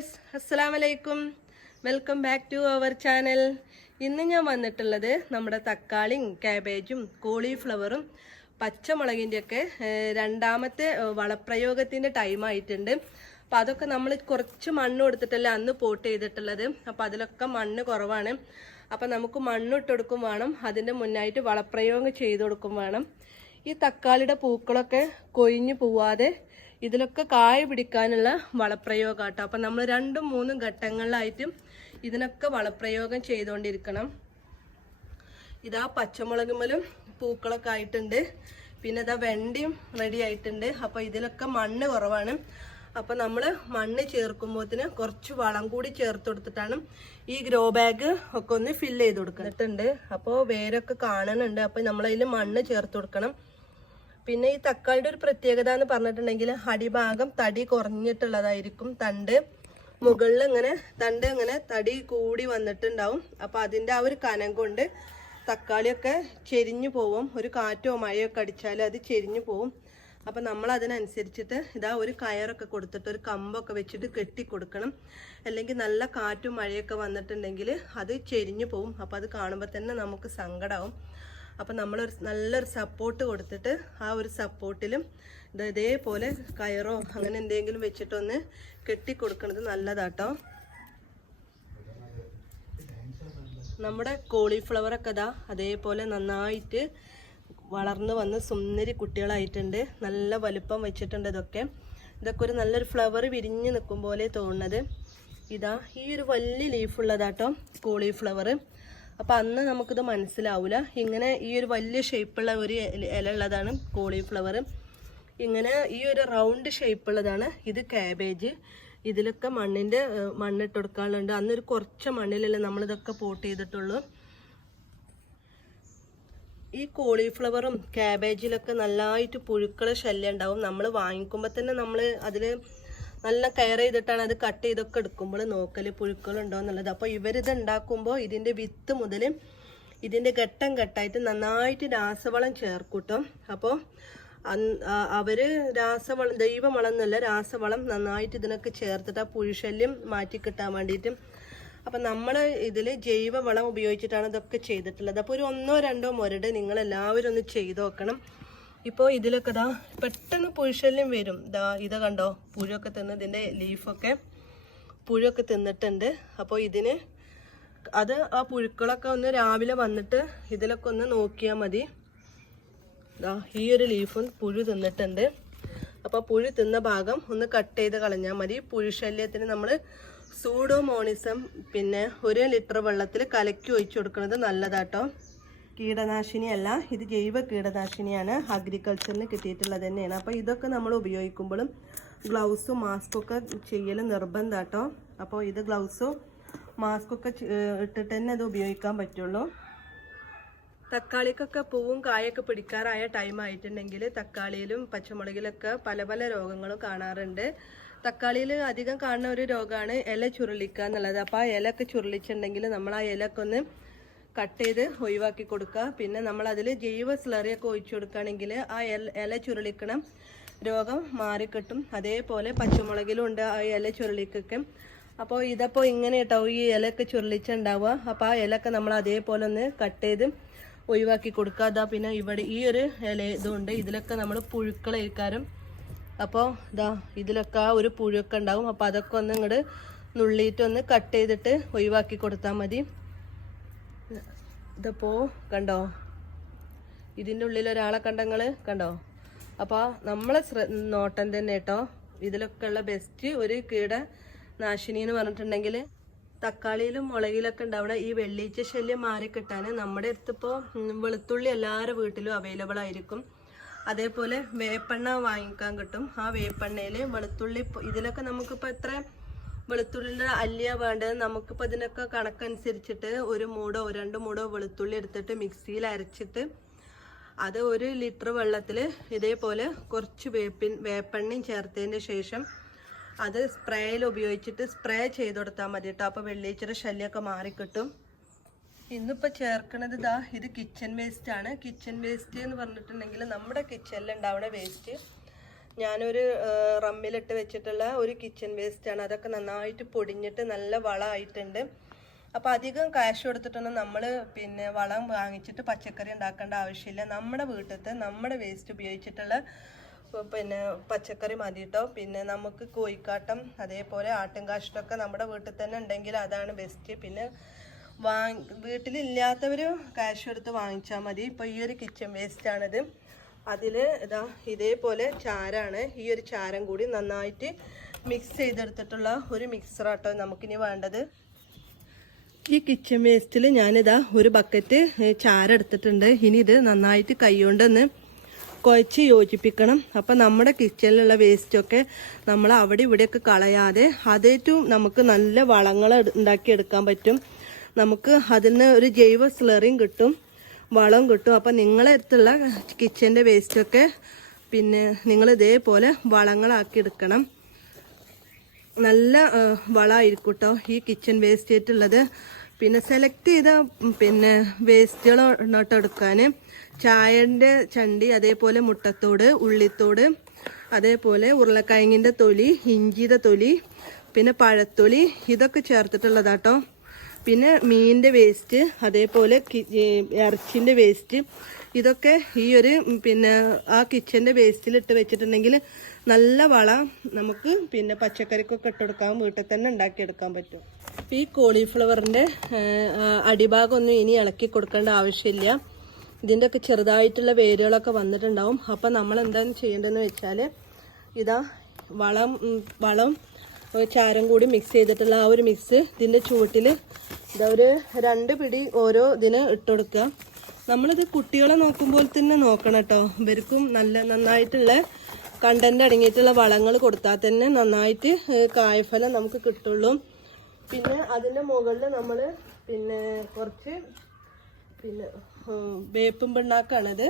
Viewers അസ്സലാം വലൈക്കും welcome back to our channel. ഇന്ന് ഞാൻ വന്നിട്ടുള്ളത് നമ്മുടെ തക്കാളിയും കാബേജും കോളിഫ്ലവറും പച്ചമുളകിന്റെയൊക്കെ രണ്ടാമത്തെ വളപ്രയോഗത്തിന്റെ ടൈം ആയിട്ടുണ്ട്. അപ്പം അതൊക്കെ നമ്മൾ കുറച്ച് മണ്ണ് കൊടുത്തിട്ടല്ലേ അന്ന് പോട്ട് ചെയ്തിട്ടുള്ളത്. അപ്പം അതിലൊക്കെ മണ്ണ് കുറവാണ്. അപ്പം നമുക്ക് മണ്ണ് ഇട്ട് കൊടുക്കും വേണം. അതിന്റെ മുന്നായിട്ട് വളപ്രയോഗം ചെയ്ത് കൊടുക്കും വേണം. ഈ തക്കാളിയുടെ പൂക്കളൊക്കെ കൊഴിഞ്ഞു പോവാതെ ഇതിലൊക്കെ കായ പിടിക്കാനുള്ള വളപ്രയോഗം കേട്ടോ അപ്പം നമ്മൾ രണ്ടും മൂന്നും ഘട്ടങ്ങളിലായിട്ടും ഇതിനൊക്കെ വളപ്രയോഗം ചെയ്തുകൊണ്ടിരിക്കണം ഇതാ പച്ചമുളകുമലും പൂക്കളൊക്കെ ആയിട്ടുണ്ട്. പിന്നെ ഇതാ വെണ്ടയും റെഡി ആയിട്ടുണ്ട്. അപ്പോൾ ഇതിലൊക്കെ മണ്ണ് കുറവാണ്. അപ്പോൾ നമ്മൾ മണ്ണ് ചേർക്കുമ്പോഴത്തിന് കുറച്ച് വളം കൂടി ചേർത്ത് കൊടുത്തിട്ടാണ് ഈ ഗ്രോ ബാഗ് ഒക്കെ ഒന്ന് ഫില്ല് ചെയ്ത് കൊടുക്കുന്നുണ്ട് അപ്പോൾ വേരൊക്കെ കാണുന്നുണ്ട്. അപ്പോൾ നമ്മളതിൽ മണ്ണ് ചേർത്ത് കൊടുക്കണം. പിന്നെ ഈ തക്കാളിയുടെ ഒരു പ്രത്യേകത എന്ന് പറഞ്ഞിട്ടുണ്ടെങ്കിൽ അടിഭാഗം തടി കുറഞ്ഞിട്ടുള്ളതായിരിക്കും തണ്ട്. മുകളിൽ ഇങ്ങനെ തണ്ട് ഇങ്ങനെ തടി കൂടി വന്നിട്ടുണ്ടാവും. അപ്പൊ അതിന്റെ ആ ഒരു കനം കൊണ്ട് തക്കാളിയൊക്കെ ചെരിഞ്ഞു പോവും. ഒരു കാറ്റോ മഴയോ ഒക്കെ അടിച്ചാൽ അത് ചെരിഞ്ഞു പോവും. അപ്പം നമ്മൾ അതിനനുസരിച്ചിട്ട് ഇതാ ഒരു കയറൊക്കെ കൊടുത്തിട്ട് ഒരു കമ്പൊക്കെ വെച്ചിട്ട് കെട്ടി കൊടുക്കണം. അല്ലെങ്കിൽ നല്ല കാറ്റും മഴയൊക്കെ വന്നിട്ടുണ്ടെങ്കിൽ അത് ചെരിഞ്ഞു പോവും. അപ്പം അത് കാണുമ്പോൾ തന്നെ നമുക്ക് സങ്കടമാവും അപ്പം നമ്മളൊരു നല്ലൊരു സപ്പോർട്ട് കൊടുത്തിട്ട് ആ ഒരു സപ്പോർട്ടിലും ഇത് ഇതേപോലെ കയറോ അങ്ങനെ എന്തെങ്കിലും വെച്ചിട്ടൊന്ന് കെട്ടി കൊടുക്കുന്നത് നല്ലതാട്ടോ. നമ്മുടെ കോളിഫ്ലവറൊക്കെ ഇതാ അതേപോലെ നന്നായിട്ട് വളർന്നു വന്ന് സുന്ദരി കുട്ടികളായിട്ടുണ്ട്. നല്ല വലുപ്പം വെച്ചിട്ടുണ്ട് ഇതൊക്കെ. ഇതൊക്കെ ഒരു നല്ലൊരു ഫ്ലവർ വിരിഞ്ഞ് നിൽക്കും പോലെ തോന്നുന്നത്. ഇതാ ഈ ഒരു വലിയ ലീഫുള്ളതാട്ടോ കോളിഫ്ലവർ അപ്പം അന്ന് നമുക്കിത് മനസ്സിലാവില്ല ഇങ്ങനെ ഈ ഒരു വലിയ ഷേപ്പുള്ള ഒരു ഇല- ഉള്ളതാണ് കോളിഫ്ലവർ ഇങ്ങനെ ഈ ഒരു റൗണ്ട് ഷേപ്പുള്ളതാണ് ഇത് ക്യാബേജ് ഇതിലൊക്കെ മണ്ണിന്റെ മണ്ണിട്ട് കൊടുക്കാനുണ്ട് അന്നൊരു കുറച്ച് മണ്ണിലല്ലേ നമ്മളിതൊക്കെ പോട്ട് ചെയ്തിട്ടുള്ളൂ. ഈ കോളിഫ്ലവറും ക്യാബേജിലൊക്കെ നല്ലതായിട്ട് പുഴുക്കളെ ശല്യം ഉണ്ടാവും. നമ്മൾ വാങ്ങിക്കുമ്പോൾ തന്നെ നമ്മൾ അതിൽ നല്ല കെയർ ചെയ്തിട്ടാണ് അത് കട്ട് ചെയ്തൊക്കെ എടുക്കുമ്പോൾ നോക്കൽ പുഴുക്കളുണ്ടോ എന്നുള്ളത്. അപ്പോൾ ഇവരിത് ഉണ്ടാക്കുമ്പോൾ ഇതിന്റെ വിത്ത് മുതൽ ഇതിന്റെ ഘട്ടം ഘട്ടമായിട്ട് നന്നായിട്ട് രാസവളം ചേർക്കൂട്ടും. അപ്പോൾ അവർ രാസവളം ദൈവവളം എന്നല്ല രാസവളം നന്നായിട്ട് ഇതിനൊക്കെ ചേർത്തിട്ട് ആ പുഴുശല്യം മാറ്റി കിട്ടാൻ വേണ്ടിയിട്ടും അപ്പം നമ്മൾ ഇതിൽ ജൈവവളം ഉപയോഗിച്ചിട്ടാണ് ഇതൊക്കെ ചെയ്തിട്ടുള്ളത്. അപ്പോൾ ഒരു ഒന്നോ രണ്ടോ മുരട് നിങ്ങൾ എല്ലാവരും ഒന്ന് ചെയ്തു നോക്കണം. ഇപ്പോൾ ഇതിലൊക്കെ ദാ പെട്ടെന്ന് പുഴുശല്യം വരും. ദാ ഇത് കണ്ടോ? പുഴൊക്കെ തിന്ന് ഇതിന്റെ ലീഫൊക്കെ പുഴൊക്കെ തിന്നിട്ടുണ്ട്. അപ്പോൾ ഇതിന് അത് ആ പുഴുക്കളൊക്കെ ഒന്ന് രാവിലെ വന്നിട്ട് ഇതിലൊക്കെ ഒന്ന് നോക്കിയാൽ മതി. ദാ ഈ ഒരു ലീഫും പുഴു തിന്നിട്ടുണ്ട്. അപ്പോൾ പുഴു തിന്ന ഭാഗം ഒന്ന് കട്ട് ചെയ്ത് കളഞ്ഞാൽ മതി. പുഴുശല്യത്തിന് നമ്മൾ സൂഡോമോണിസം പിന്നെ ഒരു ലിറ്റർ വെള്ളത്തിൽ കലക്കി ഒഴിച്ചു കൊടുക്കുന്നത് നല്ലതാട്ടോ. കീടനാശിനിയല്ല ഇത് ജൈവ കീടനാശിനിയാണ് അഗ്രികൾച്ചറിന് കിട്ടിയിട്ടുള്ളത് തന്നെയാണ്. അപ്പോൾ ഇതൊക്കെ നമ്മൾ ഉപയോഗിക്കുമ്പോഴും ഗ്ലൗസും മാസ്കും ഒക്കെ ചെയ്യൽ കേട്ടോ അപ്പോൾ ഇത് ഗ്ലൗസും മാസ്കൊക്കെ ഇട്ടിട്ട് തന്നെ അത് ഉപയോഗിക്കാൻ പറ്റുള്ളൂ. തക്കാളിക്കൊക്കെ പൂവും കായൊക്കെ പിടിക്കാറായ ടൈം ആയിട്ടുണ്ടെങ്കിൽ തക്കാളിയിലും പച്ചമുളകിലൊക്കെ പല പല രോഗങ്ങളും കാണാറുണ്ട്. തക്കാളിയിൽ അധികം കാണുന്ന ഒരു രോഗമാണ് ഇല ചുരുളിക്കുക എന്നുള്ളത്. അപ്പോൾ ആ ഇലയൊക്കെ ചുരുളിച്ചിട്ടുണ്ടെങ്കിൽ നമ്മൾ ആ ഇലക്കൊന്ന് കട്ട് ചെയ്ത് ഒഴിവാക്കി കൊടുക്കുക. പിന്നെ നമ്മൾ അതിൽ ജൈവ സ്ലറിയൊക്കെ ഒഴിച്ചു കൊടുക്കുകയാണെങ്കിൽ ആ ഇല ചുരുളിക്കണം രോഗം മാറിക്കിട്ടും. അതേപോലെ പച്ചമുളകിലും ഉണ്ട് ആ ഇല ചുരുളിക്കൊക്കെ. അപ്പോൾ ഇതപ്പോൾ ഇങ്ങനെ കേട്ടോ ഈ ഇലയൊക്കെ ചുരുളിച്ചുണ്ടാവുക അപ്പോൾ ആ ഇലയൊക്കെ നമ്മൾ അതേപോലെ ഒന്ന് കട്ട് ചെയ്ത് ഒഴിവാക്കി കൊടുക്കുക. അതാ പിന്നെ ഇവിടെ ഈ ഒരു ഇല ഇതുണ്ട്. ഇതിലൊക്കെ നമ്മൾ പുഴുക്കളേക്കാരും അപ്പോൾ ഇതാ ഇതിലൊക്കെ ആ ഒരു പുഴുക്കുണ്ടാവും അപ്പോൾ അതൊക്കെ ഒന്ന് ഇങ്ങോട്ട് നുള്ളിയിട്ടൊന്ന് കട്ട് ചെയ്തിട്ട് ഒഴിവാക്കി കൊടുത്താൽ മതി. ഇതിപ്പോൾ കണ്ടോ? ഇതിന്റെ ഉള്ളിൽ ഒരാളെ കണ്ടങ്ങൾ കണ്ടോ? അപ്പോൾ നമ്മളെ ശ്ര നോട്ടം തന്നെ കേട്ടോ ഇതിലൊക്കെ ഉള്ള ബെസ്റ്റ് ഒരു കീട നാശിനി എന്ന് പറഞ്ഞിട്ടുണ്ടെങ്കിൽ തക്കാളിയിലും മുളകിലൊക്കെ ഉണ്ടാവുന്ന ഈ വെള്ളീച്ച ശല്യം മാറി കിട്ടാൻ നമ്മുടെ അടുത്തിപ്പോൾ വെളുത്തുള്ളി എല്ലാവരുടെ വീട്ടിലും അവൈലബിൾ ആയിരിക്കും. അതേപോലെ വേപ്പെണ്ണ വാങ്ങിക്കാൻ കിട്ടും. ആ വേപ്പെണ്ണയിൽ വെളുത്തുള്ളി ഇതിലൊക്കെ നമുക്കിപ്പോൾ എത്ര വെളുത്തുള്ളിയുടെ അല്ലിയ വേണ്ടത് നമുക്കിപ്പോൾ ഇതിനൊക്കെ കണക്കനുസരിച്ചിട്ട് ഒരു മൂടോ രണ്ട് മൂടോ വെളുത്തുള്ളി എടുത്തിട്ട് മിക്സിയിൽ അരച്ചിട്ട് അത് ഒരു ലിറ്റർ വെള്ളത്തിൽ ഇതേപോലെ കുറച്ച് വേപ്പിൻ വേപ്പെണ്ണയും ചേർത്തതിന് ശേഷം അത് സ്പ്രേയിൽ ഉപയോഗിച്ചിട്ട് സ്പ്രേ ചെയ്ത് കൊടുത്താൽ മതി കേട്ടോ. അപ്പോൾ വെള്ളീച്ചയുടെ ശല്യമൊക്കെ മാറിക്കിട്ടും. ഇന്നിപ്പോൾ ചേർക്കണത് ഇതാ ഇത് കിച്ചൺ വേസ്റ്റ് ആണ്. കിച്ചൺ വേസ്റ്റ് എന്ന് പറഞ്ഞിട്ടുണ്ടെങ്കിൽ നമ്മുടെ കിച്ചണിൽ ഉണ്ടാവുന്ന വേസ്റ്റ് ഞാനൊരു റമ്മിലിട്ട് വെച്ചിട്ടുള്ള ഒരു കിച്ചൺ വേസ്റ്റാണ് അതൊക്കെ നന്നായിട്ട് പൊടിഞ്ഞിട്ട് നല്ല വളമായിട്ടുണ്ട്. അപ്പോൾ അധികം കാശ് കൊടുത്തിട്ടൊന്നും നമ്മൾ പിന്നെ വളം വാങ്ങിച്ചിട്ട് പച്ചക്കറി ഉണ്ടാക്കേണ്ട ആവശ്യമില്ല. നമ്മുടെ വീട്ടിലത്തെ നമ്മുടെ വേസ്റ്റ് ഉപയോഗിച്ചിട്ടുള്ള പിന്നെ പച്ചക്കറി മതി കേട്ടോ പിന്നെ നമുക്ക് കോഴിക്കാട്ടം അതേപോലെ ആട്ടും കാഷ്ടമൊക്കെ നമ്മുടെ വീട്ടിൽ തന്നെ ഉണ്ടെങ്കിൽ അതാണ് ബെസ്റ്റ് പിന്നെ വാങ്ങി വീട്ടിലില്ലാത്തവർ കാശ് എടുത്ത് വാങ്ങിച്ചാൽ മതി. ഇപ്പോൾ ഈ ഒരു കിച്ചൺ വേസ്റ്റാണിത് അതിൽ ഇതാ ഇതേപോലെ ചാരാണ്. ഈ ഒരു ചാരം കൂടി നന്നായിട്ട് മിക്സ് ചെയ്തെടുത്തിട്ടുള്ള ഒരു മിക്സറാട്ടോ നമുക്കിനി വേണ്ടത്. ഈ കിച്ചൺ വേസ്റ്റിൽ ഞാനിതാ ഒരു ബക്കറ്റ് ചാരം എടുത്തിട്ടുണ്ട് ഇനി ഇത് നന്നായിട്ട് കൈകൊണ്ടൊന്ന് കുഴച്ച് യോജിപ്പിക്കണം. അപ്പം നമ്മുടെ കിച്ചണിലുള്ള വേസ്റ്റൊക്കെ നമ്മൾ അവിടെ ഇവിടെയൊക്കെ കളയാതെ അതേറ്റവും നമുക്ക് നല്ല വളങ്ങൾ ഉണ്ടാക്കിയെടുക്കാൻ പറ്റും. നമുക്ക് അതിൽ നിന്ന് ഒരു ജൈവ സ്ലറിയും കിട്ടും. വളം കിട്ടും. അപ്പം നിങ്ങളെ അടുത്തുള്ള കിച്ചന്റെ വേസ്റ്റൊക്കെ പിന്നെ നിങ്ങൾ ഇതേപോലെ വളങ്ങളാക്കി എടുക്കണം. നല്ല വളമായിരിക്കും കേട്ടോ ഈ കിച്ചൺ വേസ്റ്റ് ആയിട്ടുള്ളത്. പിന്നെ സെലക്ട് ചെയ്ത പിന്നെ വേസ്റ്റുകൾ ഇങ്ങോട്ട് എടുക്കാൻ ചായന്റെ ചണ്ടി അതേപോലെ മുട്ടത്തോട് ഉള്ളിത്തോട് അതേപോലെ ഉരുളക്കിഴങ്ങിന്റെ തൊലി ഇഞ്ചിയുടെ തൊലി പിന്നെ പഴത്തൊലി ഇതൊക്കെ ചേർത്തിട്ടുള്ളതാട്ടോ പിന്നെ മീനിന്റെ വേസ്റ്റ് അതേപോലെ ഇറച്ചിന്റെ വേസ്റ്റ് ഇതൊക്കെ ഈ ഒരു പിന്നെ ആ കിച്ചന്റെ വേസ്റ്റിൽ ഇട്ട് വെച്ചിട്ടുണ്ടെങ്കിൽ നല്ല വള നമുക്ക് പിന്നെ പച്ചക്കറിക്കൊക്കെ കൊടുക്കാൻ വീട്ടിൽ തന്നെ ഉണ്ടാക്കിയെടുക്കാൻ പറ്റും. ഈ കോളിഫ്ലവറിന്റെ അടിഭാഗമൊന്നും ഇനി ഇളക്കി കൊടുക്കേണ്ട ആവശ്യമില്ല. ഇതിന്റെയൊക്കെ ചെറുതായിട്ടുള്ള വേരുകളൊക്കെ വന്നിട്ടുണ്ടാവും. അപ്പം നമ്മൾ എന്താണ് ചെയ്യേണ്ടതെന്ന് വെച്ചാൽ ഇതാ വളം വളം ചാരം കൂടി മിക്സ് ചെയ്തിട്ടുള്ള ആ ഒരു മിക്സ് ഇതിന്റെ ചുവട്ടിൽ ഇതാ ഒരു രണ്ട് പിടി ഓരോ ഇതിന് ഇട്ടുകൊടുക്കുക. നമ്മളിത് കുട്ടികളെ നോക്കുമ്പോൾ തന്നെ നോക്കണം കേട്ടോ. ഇവർക്കും നല്ല നന്നായിട്ടുള്ള കണ്ടന്റ് അടങ്ങിയിട്ടുള്ള വളങ്ങൾ കൊടുത്താൽ തന്നെ നന്നായിട്ട് കായഫലം നമുക്ക് കിട്ടുള്ളൂ. പിന്നെ അതിന്റെ മുകളിൽ നമ്മൾ പിന്നെ കുറച്ച് പിന്നെ വേപ്പും പിണ്ണാക്കാണിത്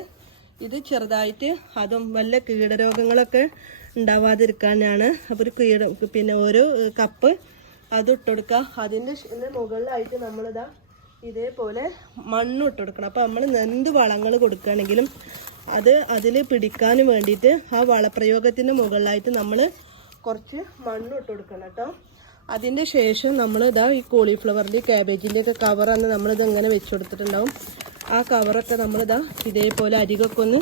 ഇത് ചെറുതായിട്ട് അതും വല്ല കീടരോഗങ്ങളൊക്കെ ഉണ്ടാവാതിരിക്കാനാണ്. അപ്പോൾ ഒരു കീട പിന്നെ ഒരു കപ്പ് അത് ഇട്ടുകൊടുക്കുക അതിന്റെ മുകളിലായിട്ട് നമ്മളിതാ ഇതേപോലെ മണ്ണ് ഇട്ട് കൊടുക്കണം അപ്പോൾ നമ്മൾ എന്ത് വളങ്ങൾ കൊടുക്കുകയാണെങ്കിലും അത് അതിൽ പിടിക്കാൻ വേണ്ടിയിട്ട് ആ വളപ്രയോഗത്തിന്റെ മുകളിലായിട്ട് നമ്മൾ കുറച്ച് മണ്ണ് ഇട്ട് കൊടുക്കണം കേട്ടോ. അതിന്റെ ശേഷം നമ്മൾ ഇതാ ഈ കോളിഫ്ലവറിന്റെ ക്യാബേജിന്റെയൊക്കെ കവറാണ് നമ്മളിത് ഇങ്ങനെ വെച്ച് കൊടുത്തിട്ടുണ്ടാവും ആ കവറൊക്കെ നമ്മളിതാ ഇതേപോലെ അരികൊക്കെ ഒന്ന്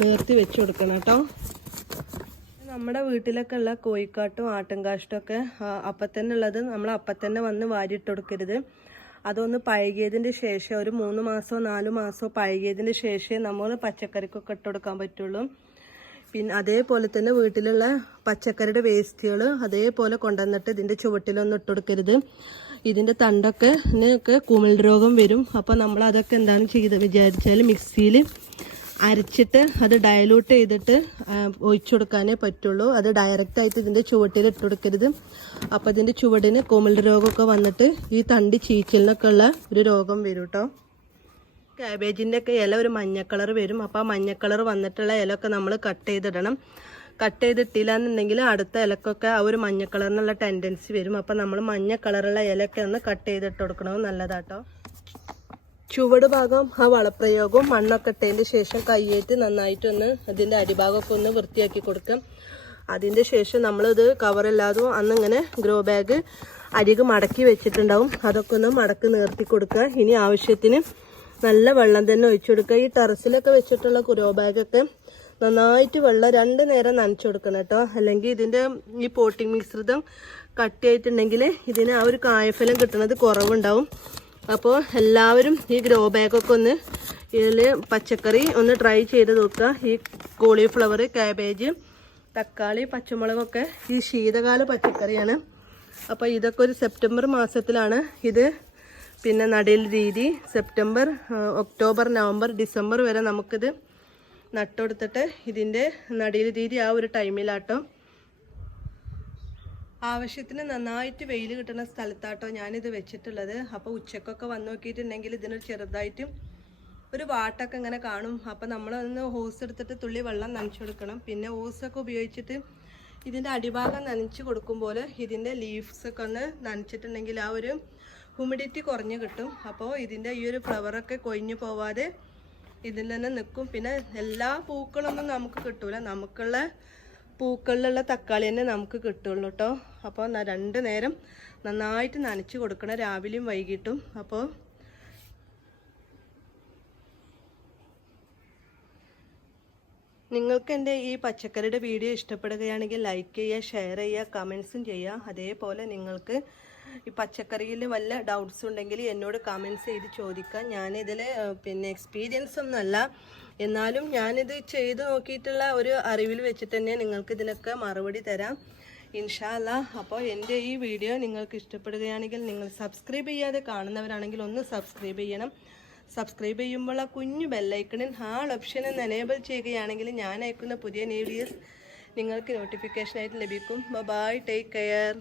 നേർത്തി വെച്ച് കൊടുക്കണം കേട്ടോ. നമ്മുടെ വീട്ടിലൊക്കെ ഉള്ള കോഴിക്കാട്ടും ആട്ടുംകാഷ്ടം ഒക്കെ അപ്പത്തന്നെ ഉള്ളത് നമ്മൾ അപ്പത്തന്നെ വന്ന് വാരിയിട്ട് കൊടുക്കരുത്. അതൊന്ന് പഴകിയതിന്റെ ശേഷം ഒരു മൂന്ന് മാസമോ നാല് മാസമോ പഴകിയതിന്റെ ശേഷമേ നമ്മൾ പച്ചക്കറിക്കൊക്കെ ഇട്ട് കൊടുക്കാൻ പറ്റുള്ളൂ. പിന്നെ അതേപോലെ തന്നെ വീട്ടിലുള്ള പച്ചക്കറിയുടെ വേസ്റ്റുകൾ അതേപോലെ കൊണ്ടുവന്നിട്ട് ഇതിന്റെ ചുവട്ടിലൊന്നും ഇട്ട് കൊടുക്കരുത്. ഇതിന്റെ തണ്ടൊക്കെ ഒക്കെ കുമിൾ രോഗം വരും. അപ്പോൾ നമ്മൾ അതൊക്കെ എന്താണ് ചെയ്ത് വിചാരിച്ചാൽ മിക്സിയിൽ അരച്ചിട്ട് അത് ഡയലൂട്ട് ചെയ്തിട്ട് ഒഴിച്ചു കൊടുക്കാനേ പറ്റുള്ളൂ. അത് ഡയറക്റ്റായിട്ട് ഇതിന്റെ ചുവട്ടിൽ ഇട്ട് കൊടുക്കരുത്. അപ്പോൾ ഇതിന്റെ ചുവടിന് കുമിൾ രോഗമൊക്കെ വന്നിട്ട് ഈ തണ്ടി ചീച്ചലിനൊക്കെ ഉള്ള ഒരു രോഗം വരും കേട്ടോ ക്യാബേജിന്റെയൊക്കെ ഇല ഒരു മഞ്ഞ കളർ വരും. അപ്പോൾ ആ മഞ്ഞ കളർ വന്നിട്ടുള്ള ഇലയൊക്കെ നമ്മൾ കട്ട് ചെയ്തിടണം. കട്ട് ചെയ്തിട്ടില്ല എന്നുണ്ടെങ്കിൽ അടുത്ത ഇലക്കൊക്കെ ആ ഒരു മഞ്ഞ കളറിനുള്ള ടെൻഡൻസി വരും. അപ്പം നമ്മൾ മഞ്ഞ കളറുള്ള ഇലയൊക്കെ ഒന്ന് കട്ട് ചെയ്തിട്ട് കൊടുക്കണത് നല്ലതാട്ടോ. ചുവട് ഭാഗം ആ വളപ്രയോഗവും മണ്ണൊക്കെ ഇട്ടതിന്റെ ശേഷം കയ്യേറ്റ് നന്നായിട്ടൊന്ന് അതിന്റെ അടിഭാഗമൊക്കെ ഒന്ന് വൃത്തിയാക്കി കൊടുക്കാം. അതിന്റെ ശേഷം നമ്മളിത് കവറില്ലാതെ അന്നിങ്ങനെ ഗ്രോ ബാഗ് അരികെ മടക്കി വെച്ചിട്ടുണ്ടാവും. അതൊക്കെ ഒന്ന് മടക്കി നിർത്തി കൊടുക്കുക. ഇനി ആവശ്യത്തിന് നല്ല വെള്ളം തന്നെ ഒഴിച്ചു കൊടുക്കുക. ഈ ടെറസിലൊക്കെ വെച്ചിട്ടുള്ള ഗ്രോ ബാഗൊക്കെ നന്നായിട്ട് വെള്ളം രണ്ട് നേരം നനച്ചു കൊടുക്കണം കേട്ടോ. അല്ലെങ്കിൽ ഇതിന്റെ ഈ പോട്ടിംഗ് മിശ്രിതം കട്ടിയായിട്ടുണ്ടെങ്കിൽ ഇതിന് ആ ഒരു കായഫലം കിട്ടുന്നത് കുറവുണ്ടാവും. അപ്പോൾ എല്ലാവരും ഈ ഗ്രോ ബാഗൊക്കെ ഒന്ന് ഇതിൽ പച്ചക്കറി ഒന്ന് ട്രൈ ചെയ്ത് നോക്കുക. ഈ കോളിഫ്ലവർ കാബേജ് തക്കാളി പച്ചമുളകൊക്കെ ഈ ശീതകാല പച്ചക്കറിയാണ്. അപ്പോൾ ഇതൊക്കെ ഒരു സെപ്റ്റംബർ മാസത്തിലാണ് ഇത് പിന്നെ നടൽ രീതി. സെപ്റ്റംബർ ഒക്ടോബർ നവംബർ ഡിസംബർ വരെ നമുക്കിത് നട്ടുകൊടുത്തിട്ട് ഇതിന്റെ നടിയിൽ രീതി ആ ഒരു ടൈമിലാട്ടോ. ആവശ്യത്തിന് നന്നായിട്ട് വെയിൽ കിട്ടുന്ന സ്ഥലത്താട്ടോ ഞാനിത് വെച്ചിട്ടുള്ളത്. അപ്പോൾ ഉച്ചക്കൊക്കെ വന്ന് നോക്കിയിട്ടുണ്ടെങ്കിൽ ഇതിന് ചെറുതായിട്ടും ഒരു വാട്ടൊക്കെ ഇങ്ങനെ കാണും. അപ്പോൾ നമ്മളൊന്ന് ഹോസ് എടുത്തിട്ട് തുള്ളി വെള്ളം നനച്ചു കൊടുക്കണം. പിന്നെ ഹോസൊക്കെ ഉപയോഗിച്ചിട്ട് ഇതിന്റെ അടിഭാഗം നനച്ച് കൊടുക്കുമ്പോൾ ഇതിന്റെ ലീവ്സൊക്കെ ഒന്ന് നനച്ചിട്ടുണ്ടെങ്കിൽ ആ ഒരു ഹ്യൂമിഡിറ്റി കുറഞ്ഞ് കിട്ടും. അപ്പോൾ ഇതിന്റെ ഈ ഒരു ഫ്ലവറൊക്കെ കൊഴിഞ്ഞു പോവാതെ ഇതിൽ തന്നെ നിൽക്കും. പിന്നെ എല്ലാ പൂക്കളൊന്നും നമുക്ക് കിട്ടൂല. നമുക്കുള്ള പൂക്കളിലുള്ള തക്കാളി തന്നെ നമുക്ക് കിട്ടുള്ളൂ കേട്ടോ. അപ്പോൾ രണ്ട് നേരം നന്നായിട്ട് നനച്ച് കൊടുക്കണം. രാവിലെയും വൈകിട്ടും. അപ്പോൾ നിങ്ങൾക്ക് എന്റെ ഈ പച്ചക്കറിയുടെ വീഡിയോ ഇഷ്ടപ്പെടുകയാണെങ്കിൽ ലൈക്ക് ചെയ്യുക ഷെയർ ചെയ്യുക കമൻസും ചെയ്യുക. അതേപോലെ നിങ്ങൾക്ക് ഈ പച്ചക്കറിയിൽ വല്ല ഡൗട്ട്സ് ഉണ്ടെങ്കിൽ എന്നോട് കമൻസ് ചെയ്ത് ചോദിക്കാം. ഞാനിതിൽ പിന്നെ എക്സ്പീരിയൻസ് ഒന്നുമല്ല. എന്നാലും ഞാനിത് ചെയ്ത് നോക്കിയിട്ടുള്ള ഒരു അറിവിൽ വെച്ചിട്ട് തന്നെ നിങ്ങൾക്ക് ഇതിനൊക്കെ മറുപടി തരാം. ഇൻഷാല്ല അപ്പോൾ എന്റെ ഈ വീഡിയോ നിങ്ങൾക്ക് ഇഷ്ടപ്പെടുകയാണെങ്കിൽ നിങ്ങൾ സബ്സ്ക്രൈബ് ചെയ്യാതെ കാണുന്നവരാണെങ്കിൽ ഒന്ന് സബ്സ്ക്രൈബ് ചെയ്യണം. സബ്സ്ക്രൈബ് ചെയ്യുമ്പോൾ ആ കുഞ്ഞു ബെല്ലൈക്കണിൽ ഹാൾ ഓപ്ഷൻ ഒന്ന് എനേബിൾ ചെയ്യുകയാണെങ്കിൽ ഞാൻ അയക്കുന്ന പുതിയ വീഡിയോസ് നിങ്ങൾക്ക് നോട്ടിഫിക്കേഷനായിട്ട് ലഭിക്കും. Bye take care